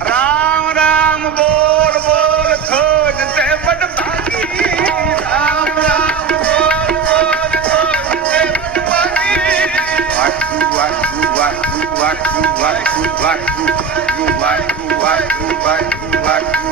ਰਾਮ ਰਾਮ ਬੋਲ ਬੋਲ ਖੋਜ ਤੇ ਬਦਮਾਗੀ ਰਾਮ ਰਾਮ ਬੋਲ ਬੋਲ ਖੋਜ ਤੇ ਬਦਮਾਗੀ ਵਾਹਿਗੁਰੂ ਵਾਹਿਗੁਰੂ ਵਾਹਿਗੁਰੂ ਵਾਹਿਗੁਰੂ ਵਾਹਿਗੁਰੂ ਵਾਹਿਗੁਰੂ ਵਾਹਿਗੁਰੂ ਵਾਹਿਗੁਰੂ ਵਾਹਿਗੁਰੂ ਵਾਹਿਗੁਰੂ ਵਾਹਿਗੁਰੂ